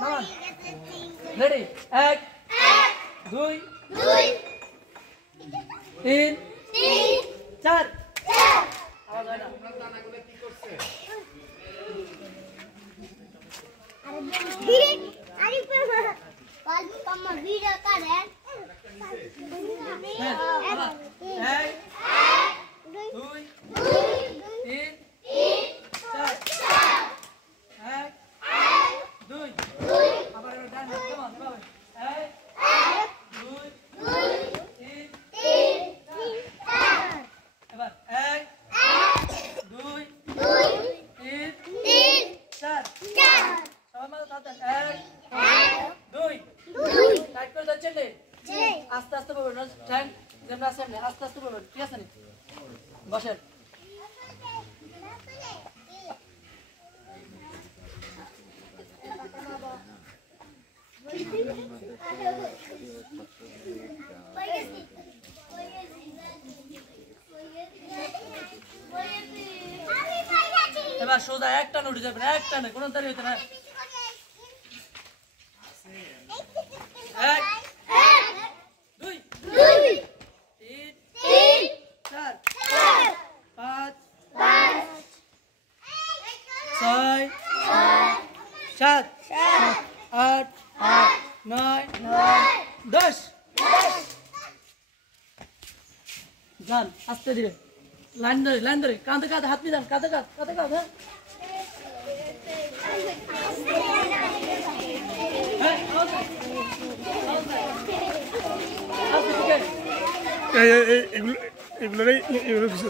নামান রেডি 1 2 3 4 আওয়াজ হয় না কি করছে আরে মামা ভিডিও করেন আস্তে আস্তে বলবেন ঠ্যাং যেমন আছে এমনি আস্তে আস্তে বলবেন ঠিক আছে নি বসেন এবার সোজা একটা উঠে যাবেন একটা না কোনো দাঁড়িয়ে হইতে না এক দুই তিন চার পাঁচ ছয় সাত আট নয় 10 যান আস্তে ধীরে লাইন ধরে কাঁধে কাঁধে হাত নিয়ে যান কাঁধে কাঁধে এগুলো কিছু